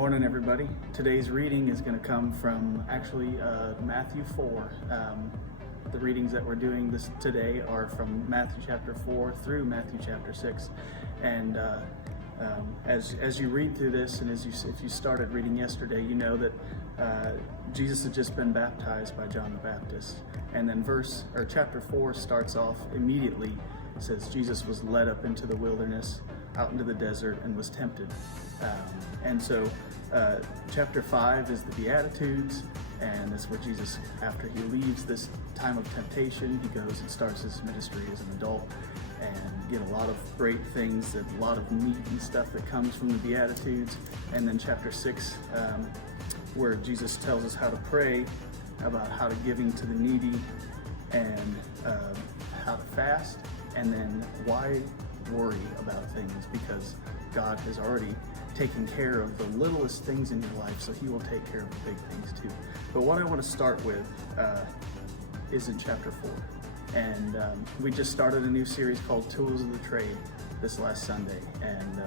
morning, everybody. Today's reading is going to come from Matthew 4. The readings that we're doing today are from Matthew chapter 4 through Matthew chapter 6. And as you read through this, and if you started reading yesterday, you know that Jesus had just been baptized by John the Baptist. And then chapter 4 starts off immediately. It says Jesus was led up into the wilderness, out into the desert, and was tempted. And so chapter 5 is the Beatitudes, and that's where Jesus, after he leaves this time of temptation, he goes and starts his ministry as an adult, and get a lot of great things, and a lot of meat and stuff that comes from the Beatitudes. And then chapter 6, where Jesus tells us how to pray, about how to giving to the needy, and how to fast, and then why worry about things, because God has already taken care of the littlest things in your life, so he will take care of the big things too. But what I want to start with is in chapter 4. And we just started a new series called Tools of the Trade this last Sunday. And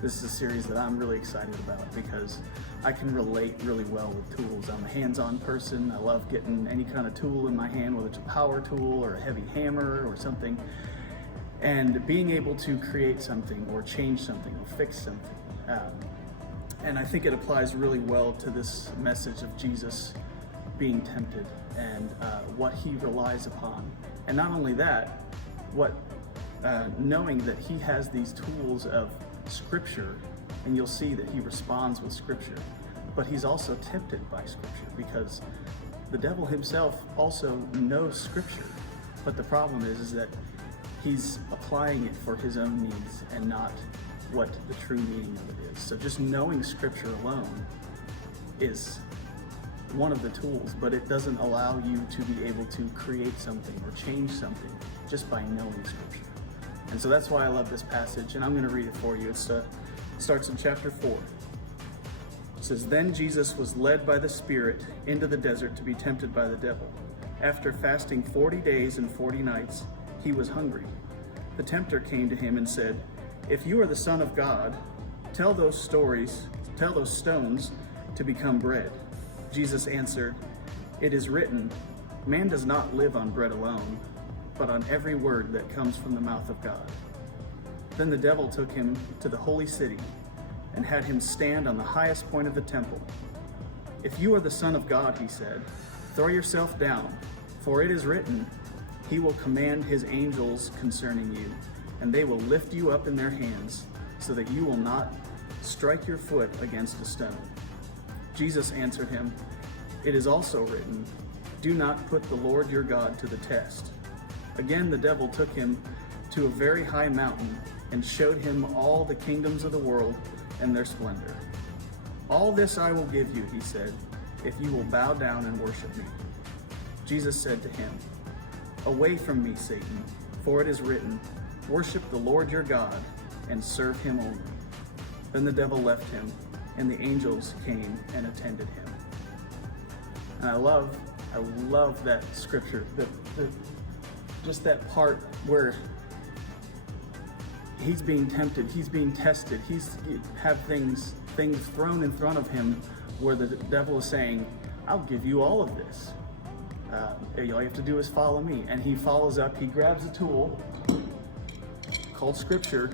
this is a series that I'm really excited about because I can relate really well with tools. I'm a hands-on person. I love getting any kind of tool in my hand, whether it's a power tool or a heavy hammer or something. And being able to create something or change something or fix something. And I think it applies really well to this message of Jesus being tempted and what he relies upon. And not only that, knowing that he has these tools of Scripture, and you'll see that he responds with Scripture, but he's also tempted by Scripture because the devil himself also knows Scripture. But the problem is that he's applying it for his own needs and not what the true meaning of it is. So just knowing Scripture alone is one of the tools, but it doesn't allow you to be able to create something or change something just by knowing Scripture. And so that's why I love this passage, and I'm going to read it for you. It starts in chapter 4. It says, "Then Jesus was led by the Spirit into the desert to be tempted by the devil. After fasting 40 days and 40 nights, he was hungry. The tempter came to him and said, 'If you are the Son of God, tell those stones to become bread.' Jesus answered, 'It is written, man does not live on bread alone, but on every word that comes from the mouth of God.' Then the devil took him to the holy city and had him stand on the highest point of the temple. 'If you are the Son of God,' he said, 'throw yourself down, for it is written, he will command his angels concerning you, and they will lift you up in their hands, so that you will not strike your foot against a stone.' Jesus answered him, 'It is also written, do not put the Lord your God to the test.' Again the devil took him to a very high mountain and showed him all the kingdoms of the world and their splendor. 'All this I will give you,' he said, 'if you will bow down and worship me.' Jesus said to him, 'Away from me, Satan, for it is written, worship the Lord your God and serve him only.' Then the devil left him, and the angels came and attended him." And I love that scripture, just that part where he's being tempted, he's being tested, have things thrown in front of him where the devil is saying, "I'll give you all of this. All you have to do is follow me." And he follows up, he grabs a tool called Scripture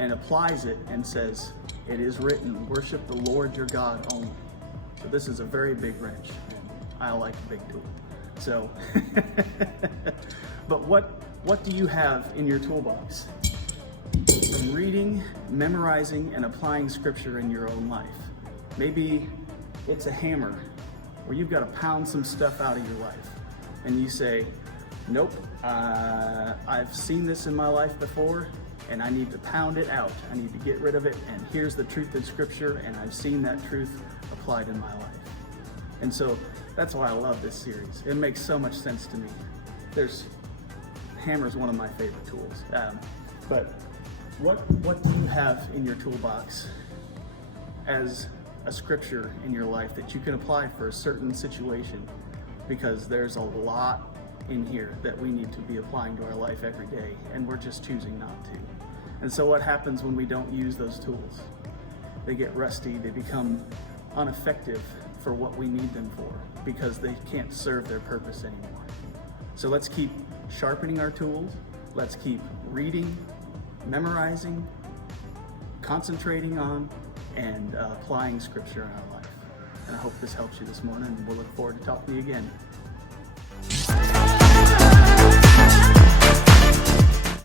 and applies it and says, "It is written, worship the Lord your God only." So this is a very big wrench. I like a big tool. So, but what do you have in your toolbox? From reading, memorizing, and applying Scripture in your own life. Maybe it's a hammer where you've got to pound some stuff out of your life. And you say, "Nope, I've seen this in my life before, and I need to pound it out. I need to get rid of it, and here's the truth in Scripture, and I've seen that truth applied in my life." And so that's why I love this series. It makes so much sense to me. Hammer's one of my favorite tools. But what do you have in your toolbox as a Scripture in your life that you can apply for a certain situation? Because there's a lot in here that we need to be applying to our life every day, and we're just choosing not to. And so what happens when we don't use those tools? they get rusty, they become ineffective for what we need them for because they can't serve their purpose anymore. So let's keep sharpening our tools. Let's keep reading, memorizing, concentrating on, and applying Scripture in our life. And I hope this helps you this morning, and we'll look forward to talking to you again.